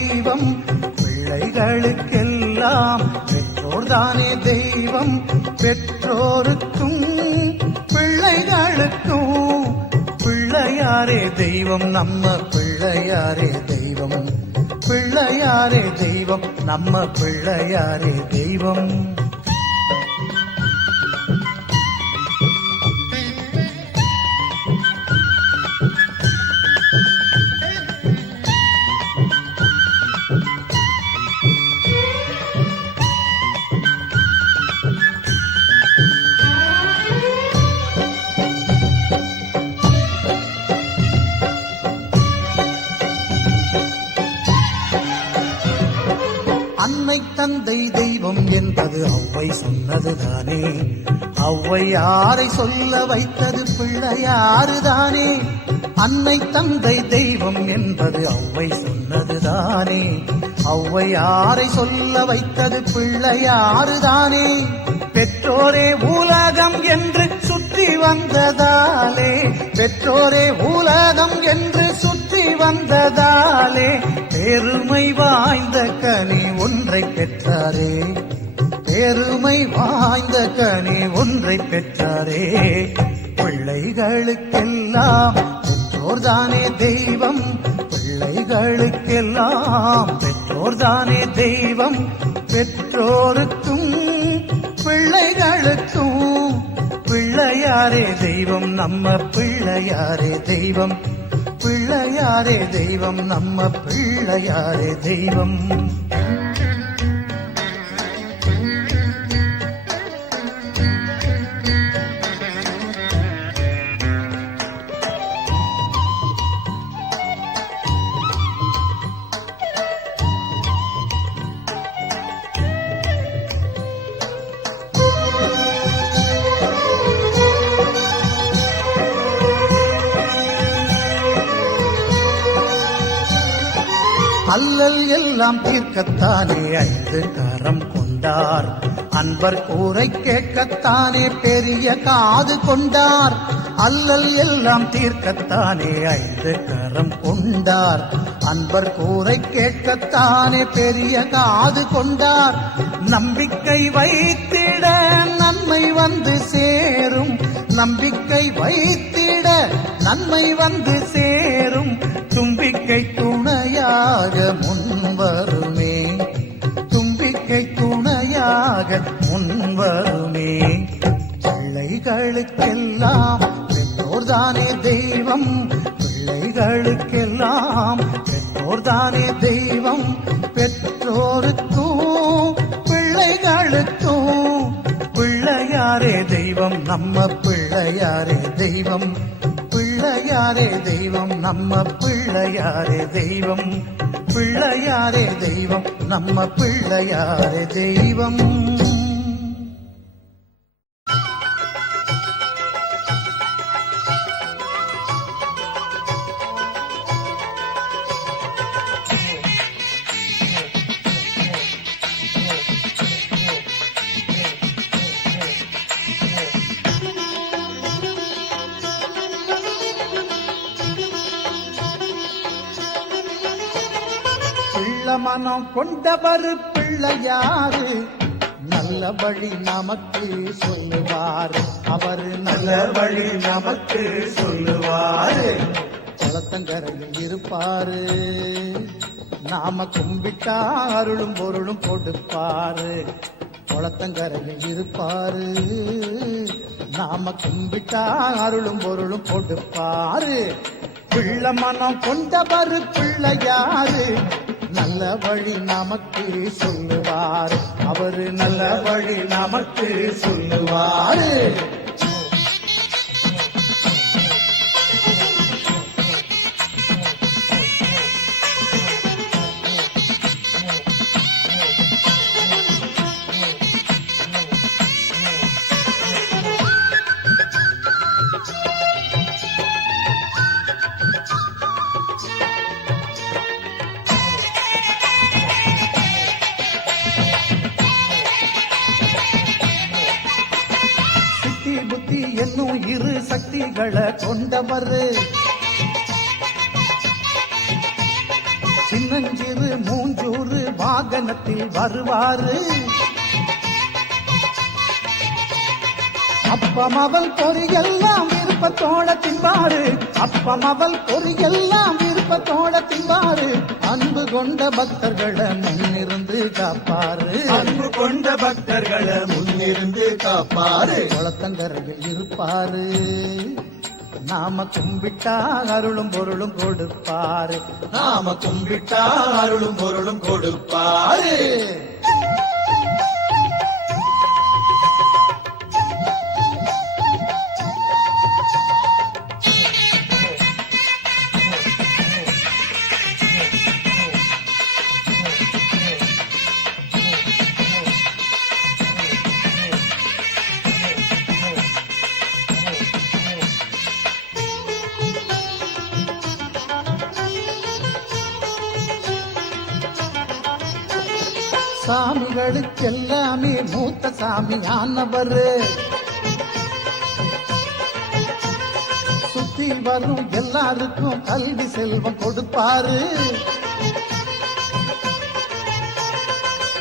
தெய்வம் பிள்ளைகளுக்கெல்லாம் பெற்றோர்தானே தெய்வம் பெற்றோருக்கும் பிள்ளைகளுக்கும் பிள்ளையாரே தெய்வம் நம்ம பிள்ளையாரே தெய்வம் பிள்ளையாரே தெய்வம் நம்ம பிள்ளையாரே தெய்வம் அன்னை தந்தை தெய்வம் என்பது ஔவை சொன்னதுதானே ஔவை யாரை சொல்ல வைத்தது பிள்ளையாறுதானே அன்னை தந்தை தெய்வம் என்பது ஔவை சொன்னதுதானே ஔவை யாரை சொல்ல வைத்தது பிள்ளையாறுதானே பெற்றோரே உலகம் என்று சுற்றி வந்ததாலே பெற்றோரே உலகம் என்று சுற்றி வந்ததாலே பெருமை வாய்ந்த கனி ஒன்றை பெற்றாரே பெருமை வாய்ந்த கனி ஒன்றை பெற்றாரே பிள்ளைகளுக்கெல்லாம் பெற்றோர்தானே தெய்வம் பிள்ளைகளுக்கெல்லாம் பெற்றோர்தானே தெய்வம் பெற்றோருக்கும் பிள்ளைகளுக்கும் பிள்ளையாரே தெய்வம் நம்ம பிள்ளையாரே தெய்வம் பிள்ளையாரே தெய்வம் நம்ம பிள்ளையாரே தெய்வம் அல்லல் எல்லாம் தீர்க்கத்தானே 5 கரம் கொண்டார் அன்பர் கூரை கேட்கத்தானே பெரிய காது கொண்டார் அல்லல் எல்லாம் தீர்க்கத்தானே 5 கரம் கொண்டார் அன்பர் கூரை கேட்கத்தானே பெரிய காது கொண்டார் நம்பிக்கை வைத்திட நன்மை வந்து சேரும் நம்பிக்கை வைத்திட நன்மை வந்து சேரும் தும்பிக்கை துணையாக முன்வருமே தும்பிக்கை துணையாக முன்வருமே பிள்ளைகளுக்கெல்லாம் பெற்றோர்தானே தெய்வம் பிள்ளைகளுக்கெல்லாம் பெற்றோர்தானே தெய்வம் பெற்றோருக்கும் பிள்ளைகளுக்கும் பிள்ளையாரே தெய்வம் நம்ம பிள்ளையாரே தெய்வம் பிள்ளையாரே தெய்வம் நம்ம பிள்ளையாரே தெய்வம் பிள்ளையாரே தெய்வம் நம்ம பிள்ளையாரே தெய்வம் மனம் கொண்டவர் பிள்ளையாரு நல்ல வழி நமக்கு சொல்லுவார் அவர் நல்ல வழி நமக்கு சொல்லுவார் குளத்தங்கரையில் இருப்பாரு நாம கும்பிட்டா அருளும் பொருளும் கொடுப்பாரு குளத்தங்கரையில் இருப்பாரு நாம கும்பிட்டா அருளும் பொருளும் கொடுப்பாரு பிள்ளை மனம் கொண்டவர் பிள்ளையாரு நல்ல வழி நமக்கு சொல்லுவார் அவரு நல்ல வழி நமக்கு சொல்லுவார் என்னும் 2 சக்திகளை கொண்டவர் சின்னஞ்சிறு இரு மூஞ்சூறு வாகனத்தில் வருவாரு. அப்பம் அவள் பொறியெல்லாம் விருப்பத்தோட தின்பாரு. அப்பம் அவள் பொறியெல்லாம் விருப்பத்தோட தின்பாரு. அன்பு கொண்ட பக்தர்களை முன்னிருந்து காப்பாரு. அன்பு கொண்ட பக்தர்களை முன்னிருந்து காப்பாரு. குளத்தங்கரையில் இருப்பாரு. நாம கும்பிட்டா அருளும் பொருளும் கொடுப்பாரு. நாம கும்பிட்டா அருளும் பொருளும் கொடுப்பாரு. சாமிகளுக்கெல்லாமே மூத்த சாமி ஆனவரு. சுத்தி வரும் எல்லாருக்கும் கல்வி செல்வம் கொடுப்பாரு.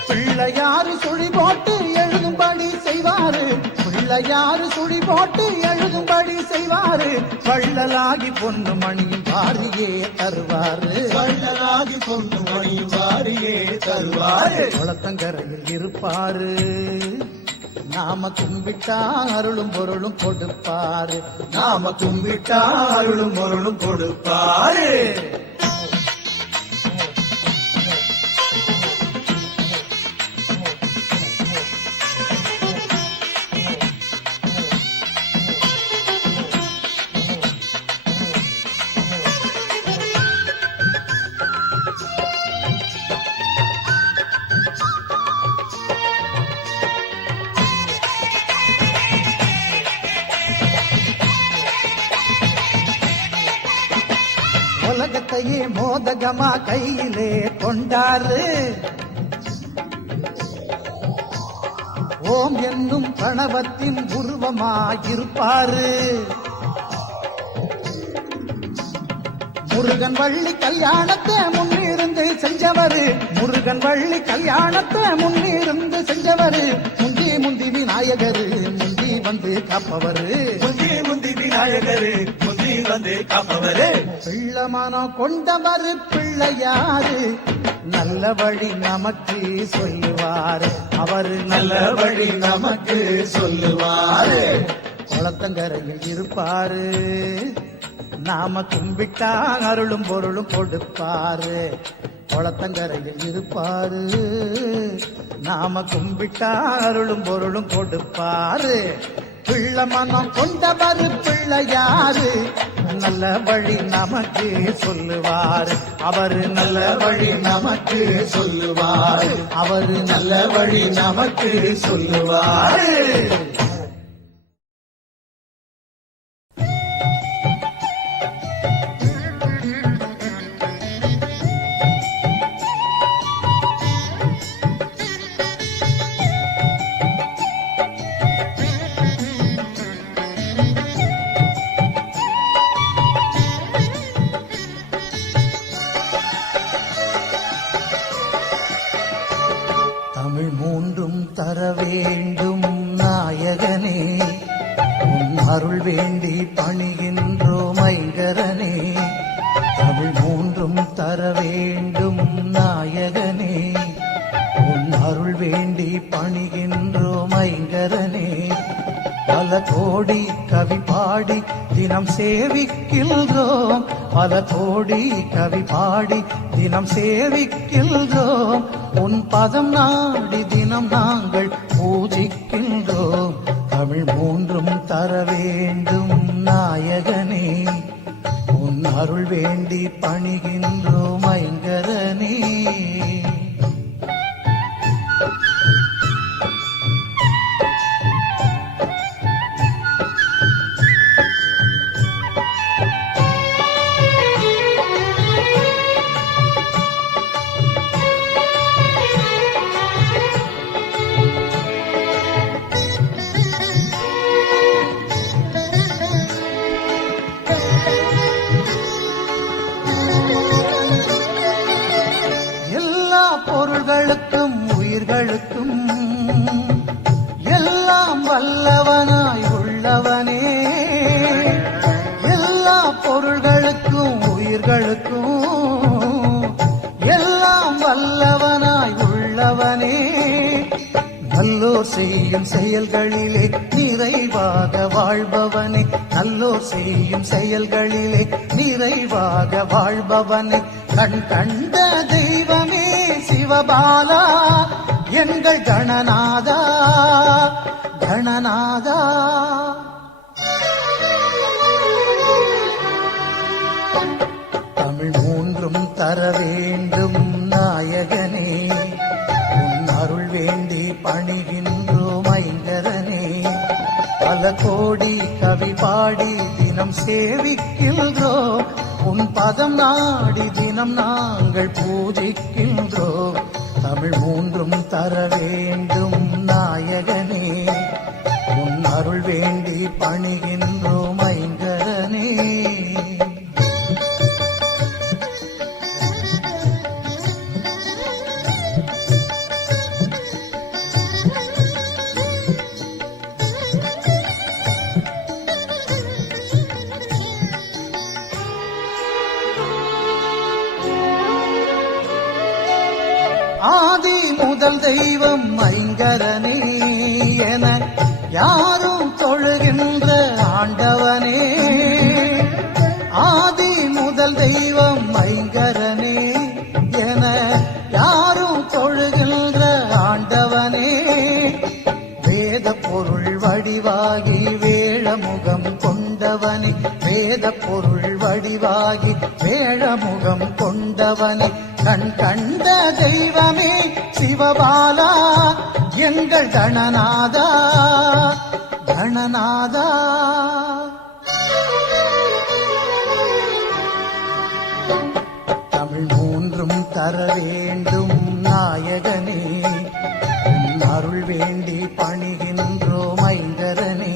பிள்ளையாரு சுழி போட்டு எழுதும்படி செய்வாரு. பிள்ளையாரு சுழி போட்டு எழுதும்படி செய்வாரு. வள்ளலாகி பொண்ணு மணியும் வாரியே தருவாரு. வள்ளலாகி பொண்ணு மணியும் வாரியே தருவாரு. குளத்தங்கரையில் இருப்பாரு. நாம கும்பிட்டா அருளும் பொருளும் கொடுப்பாரு. நாம கும்பிட்டா அருளும் பொருளும் கொடுப்பாரு. உலகத்தையே மோதகமா கையிலே கொண்டாரு. ஓம் என்னும் கணவத்தின் உருவமாயிருப்பாரு. முருகன் வள்ளி கல்யாணத்தை முன்னிருந்து செஞ்சவரு. முருகன் வள்ளி கல்யாணத்தை முன்னிருந்து செஞ்சவரு. முந்தி முந்தி விநாயகரு முந்தி வந்து காப்பவரு. முந்தி முந்தி விநாயகரு முந்தி வந்து காப்பவரு. பிள்ளமனம் கொண்டவரு பிள்ளையாரு. நல்ல வழி நமக்கு சொல்லுவாரு. அவரு நல்ல வழி நமக்கு சொல்லுவாரு. குளத்தங்கரையில் இருப்பாரு. நாம கும்பிட்டா அருளும் பொருளும் கொடுப்பாரு. குளத்தங்கரையில் இருப்பாரு. நாம கும்பிட்டா அருளும் பொருளும் கொடுப்பாரு. பிள்ளை மனம் கொண்டவர் பிள்ளையாரு. நல்ல வழி நமக்கு சொல்லுவாரு. அவரு நல்ல வழி நமக்கு சொல்லுவாரு. அவரு நல்ல வழி நமக்கு சொல்லுவாரு. தமிழ் மூன்றும் தர வேண்டும் நாயகனே. உன் அருள் வேண்டி பணிகின்றோம் ஐங்கரனே. தமிழ் மூன்றும் தர வேண்டும் நாயகனே. உன் அருள் வேண்டி பணிகின்றோம் ஐங்கரனே. பல கோடி கவி பாடி தினம் சேவிக்கின்றோம். பல கோடி கவி பாடி தினம் சேவிக்கின்றோம். உன் பதம் நாடி தினம் நாங்கள் பூஜிக்கின்றோம். தமிழ் மூன்றும் தர வேண்டும் நாயகனே. உன் அருள் வேண்டி பணிகின்றோம் ஐங்கரனே. எல்லா பொருள்களுக்கும் உயிர்களுக்கும் எல்லாம் வல்லவனாய் உள்ளவனே. எல்லா பொருள்களுக்கும் உயிர்களுக்கும் எல்லாம் வல்லவனாய் உள்ளவனே. நல்லோர் செய்யும் செயல்களிலே நிறைவாக வாழ்பவனே. நல்லோர் செய்யும் செயல்களிலே நிறைவாக வாழ்பவனே. கண் கண்ட தெய்வமே சிவபாலா எங்கள் கணநாதா கணநாதா. தமிழ் மூன்றும் தர வேண்டும் நாயகனே. உன் அருள் வேண்டி பணிகின்றோம் ஐங்கரனே. பல கோடி கவி பாடி தினம் சேவிக்கின்றோம். உன் பதம் நாடி தினம் நாங்கள் பூஜிக்கின்றோம். தமிழ் மூன்றும் தர வேண்டும் நாயகனே. உன் அருள் வேண்டி பணிகின்றோம் ஐங்கரனே. ஆதி முதல் தெய்வம் ஐங்கரனே என யாரும் தொழுகின்ற ஆண்டவனே. ஆதி முதல் தெய்வம் ஐங்கரனே என யாரும் தொழுகின்ற ஆண்டவனே. வேத பொருள் வடிவாகி வேழமுகம் கொண்டவனே. வேத பொருள் வடிவாகி வேழமுகம் கொண்டவனே. கண் கண்ட தெய்வமே சிவபாலா எங்கள் கணநாதா கணநாதா. தமிழ் மூன்றும் தர வேண்டும் நாயகனே. உன் அருள் வேண்டி பணிகின்றோம் ஐங்கரனே.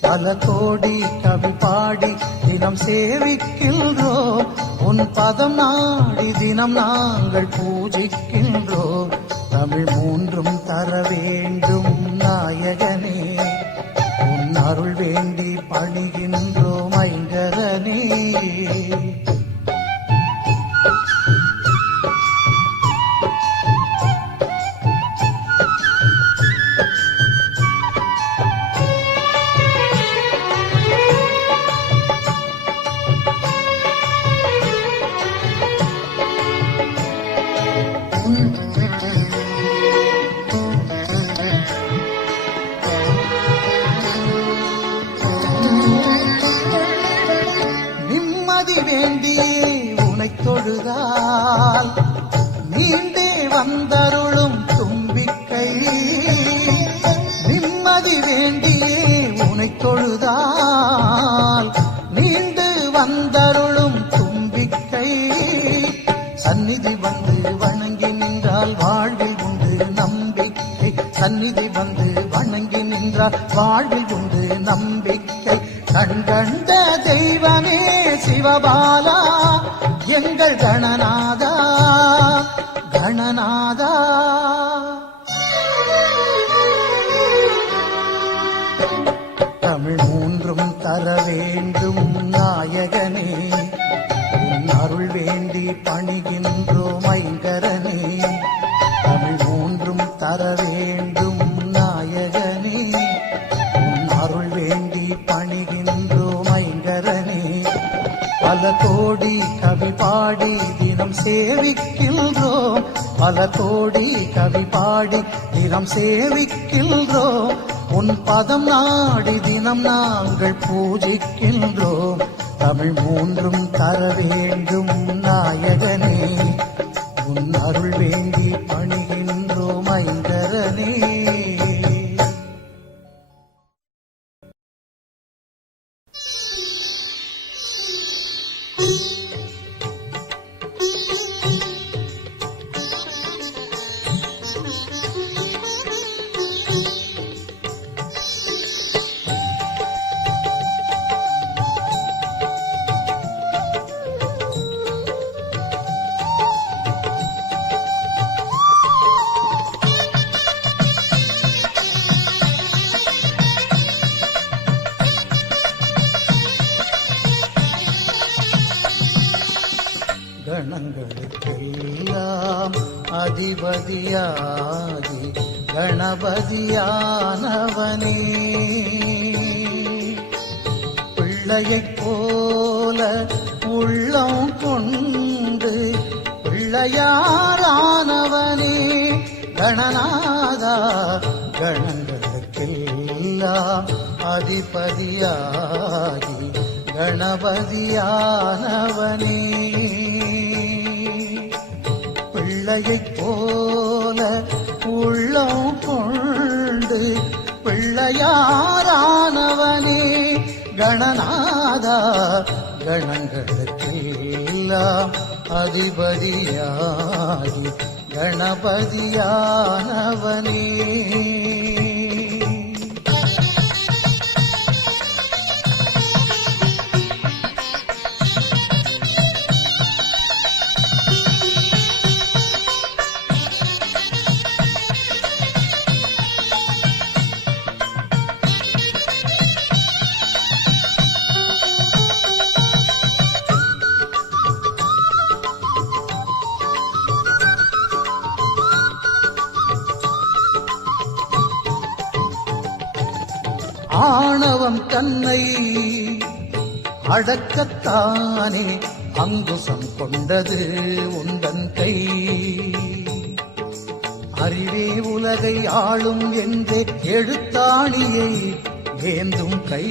பல கோடி கவி பாடி தினம் சேவிக்கின்றோம். உன் பதம் நாடி தினம் நாங்கள் பூஜிக்கின்றோம். தமிழ் மூன்றும் தர வேண்டும் நாயகனே. உன் அருள் வேண்டி பணிகின்றோம் ஐங்கரனே. நிம்மதி வேண்டியே உனை தொழுதால் நீண்டே வந்தருளும் தும்பிக்கை. நிம்மதி வேண்டியே உனை தொழுதால் நீண்டு வந்தருளும் தும்பிக்கை. சந்நிதி வந்து வணங்கி நின்றால் வாழ்வில் உண்டு நம்பிக்கை. சந்நிதி வந்து வணங்கி நின்றால் வாழ்வில் உண்டு நம்பிக்கை. கண் கண்ட தெய்வமே சிவபாலா எங்கள் கணநாதா கணநாதா. தமிழ் மூன்றும் தர வேண்டும் நாயகனே. உன் அருள் வேண்டி பணிகின்றோம் ஐங்கரனே. தமிழ் மூன்றும் தர வேண்டும் நாயகனே. உன் அருள் வேண்டி பணிகின்றோம் ஐங்கரனே. பல கோடி கவி பாடி தினம் சேவிக்கின்றோம். பல கோடி கவி பாடி தினம் சேவிக்கின்றோம். உன் பதம் நாடி தினம் நாங்கள் பூஜிக்கின்றோம். தமிழ் மூன்றும் தர வேண்டும் நாயகனே. உன் அருள் வேண்டி பணிகின்றோம் ஐங்கரனே. அதிபதியாகி கணபதியானவனே பிள்ளையைப் போல உள்ளம் கொண்டு பிள்ளையாரானவனே கணநாதா கணங்களுக்கெல்லாம் அதிபதியாகி கணபதியானவனே பிள்ளையைப் போல உள்ளம் கொண்டு பிள்ளையாரானவனே கணநாதா கணங்களுக்கெல்லாம் அதிபதியாகி கணபதியானவனே ஆணவம் தன்னை அடக்கத்தானே அங்குசம் கொண்டது உந்தன் கை அறிவே உலகை ஆளும் என்றே எழுத்தாணியை ஏந்தும் கை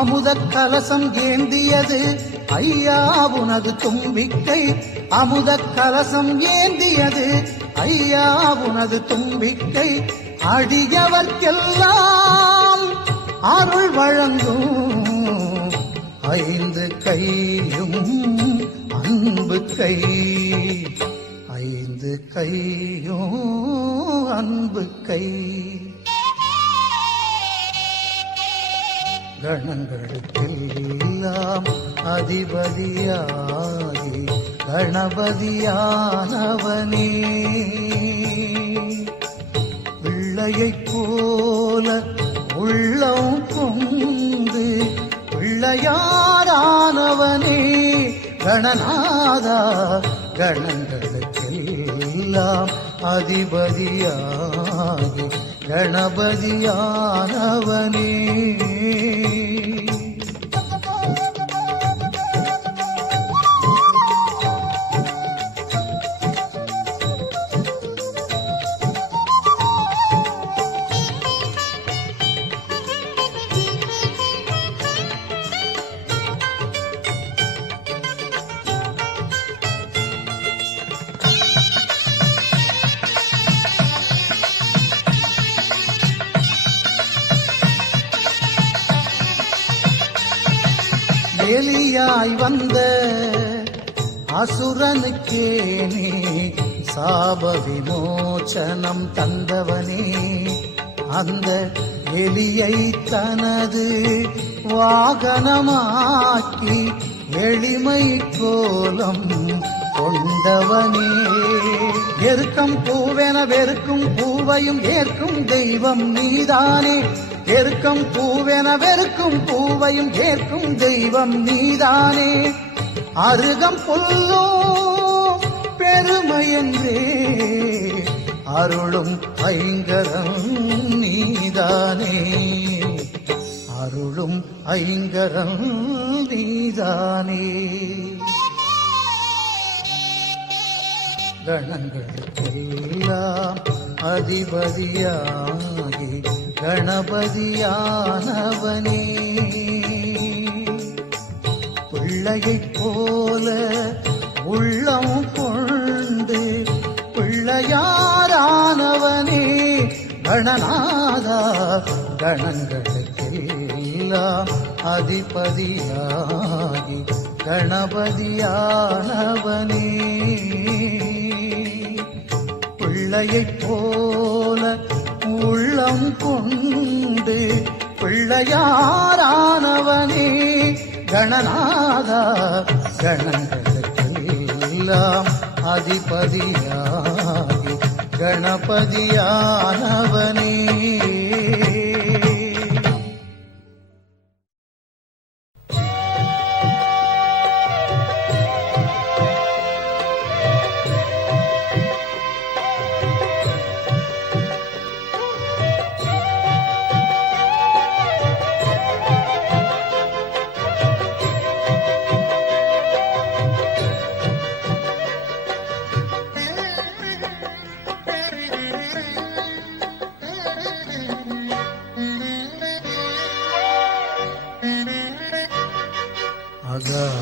அமுதக் கலசம் ஏந்தியது ஐயா உனது தும்பிக்கை அமுதக் கலசம் ஏந்தியது ஐயா உனது தும்பிக்கை அடியவர்க்கெல்லாம் அருள் வழங்கும் ஐந்து கையும் அன்பு கை ஐந்து கையும் அன்பு கை கணங்களுக்கெல்லாம் அதிபதியாகி கணபதியானவனே பிள்ளையைப் போல உள்ளம் கொண்டு பிள்ளையாரானவனே கணநாதா கணங்களுக்கெல்லாம் அதிபதியாகி கணபதியானவனே எலியாய் வந்த அசுரனுக்கே நீ சாப விமோச்சனம் தந்தவனே அந்த எலியை தனது வாகனமாக்கி எளிமை கோலம் கொண்டவனே எருக்கம் பூவென வெறுக்கும் பூவையும் ஏற்கும் தெய்வம் நீதானே எருக்கம் பூவென வெறுக்கும் பூவையும் ஏற்கும் தெய்வம் நீதானே அருகம் புல்லோ பெருமையென்றே அருளும் ஐங்கரம் நீதானே அருளும் ஐங்கரம் நீதானே கணங்களுக்கெல்லாம் அதிபதியாகி கணபதியானவனே பிள்ளையைப் போல உள்ளம் கொண்டு பிள்ளையாரானவனே கணநாதா கணங்களுக்கெல்லாம் அதிபதியாகி கணபதியானவனே பிள்ளையைப் போல உள்ளம் கொண்டு பிள்ளையாரானவனே கணநாதா கணங்களுக்கெல்லாம் அதிபதியாகி கணபதியானவனே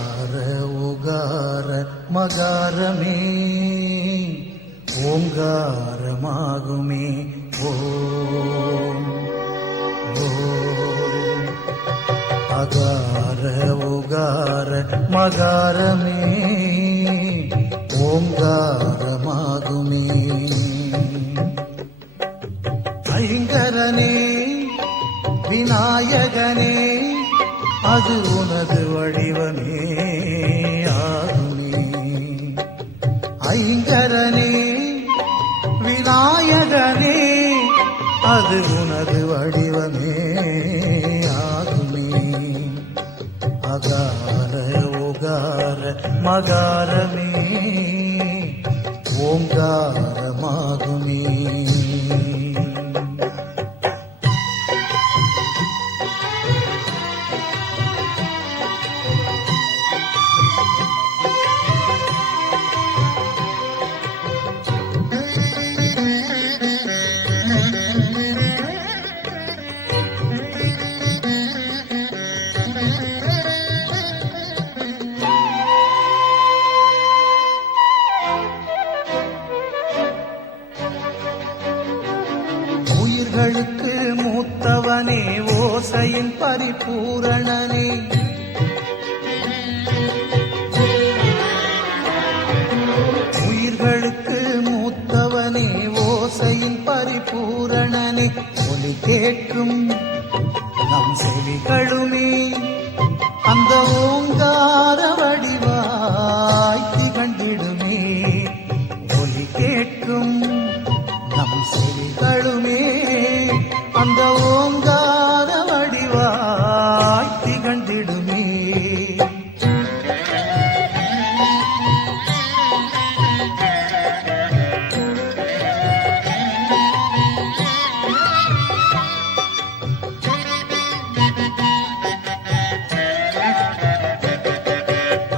அகார உகார மகாரமே ஓங்காரமாகுமே ஓம் ஓம். அகார உகார மகாரமே ஓங்காரமாகுமே. ஐங்கரனே விநாயகனே அது உனது வடிவமே ஆகுமே. ஐங்கரனே விநாயகனே அது உனது வடிவமே ஆகுமே. அகார உகார மகாரமே ஓங்காரமாகுமே. உயிர்களுக்கு மூத்தவனே ஓசையின் பரிபூரணனே. உயிர்களுக்கு மூத்தவனே ஓசையின் பரிபூரணனே. ஒலி கேட்கும் நம் செவிகளுமே அந்த ஓங்கார வடிவாய் திகழ்ந்திடுமே. ஒலி கேட்கும் நம் செவிகளுமே அந்த ஓங்கார வடிவாய் திகழ்ந்திடுமே.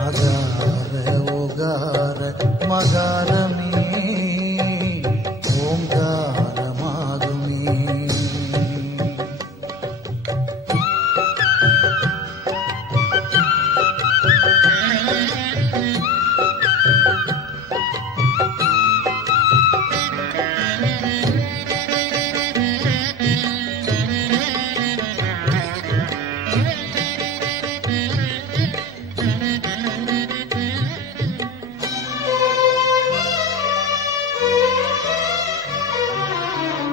அகார உகார மகாரமே ஓங்காரமாகுமே.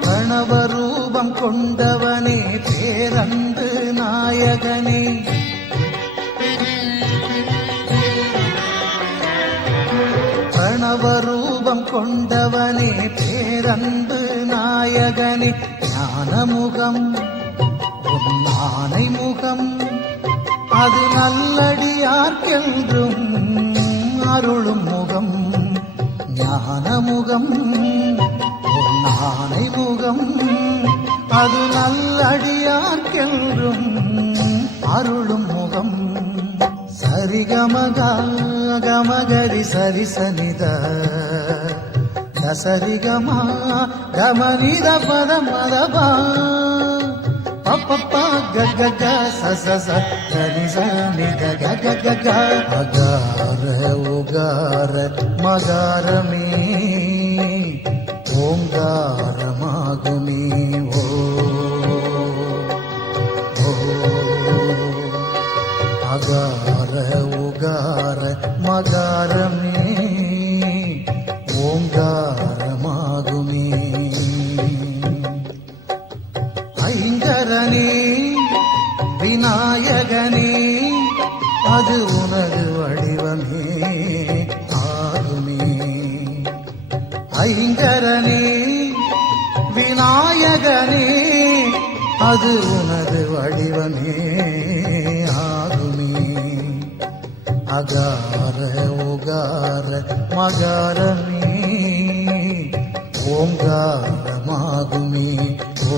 கணவரூபம் கொண்டவனே பேரன்பு நாயகனே. கணவரூபம் கொண்டவனே பேரன்பு நாயகனே. ஞானமுகம் உன் ஆனை முகம் அது நல்லடியார்க்கென்றும் அருளும் முகம். ஞானமுகம் உன் ஆனை முகம் அது நல்லடியார்க்கென்றும் அருளும் முகம். சரிகமக கமகரி சரிசனித தசரிகமா கமனித பதமதபா பப்பப்பா கக சச சரிசனித கக. அகார உகார மகாரமே ஓங்காரமாகுமே ஓ ஓ. அகார உகார மகாரமே ஓங்காரமாகுமே. ஐங்கரனே விநாயகனே அது உனது வடிவமே ஆகுமே. ஐங்கரனே விநாயகனே அது உனது வடிவமே ஆகுமே. அகார உகார மகாரமே ஓங்காரமாகுமே ஓ.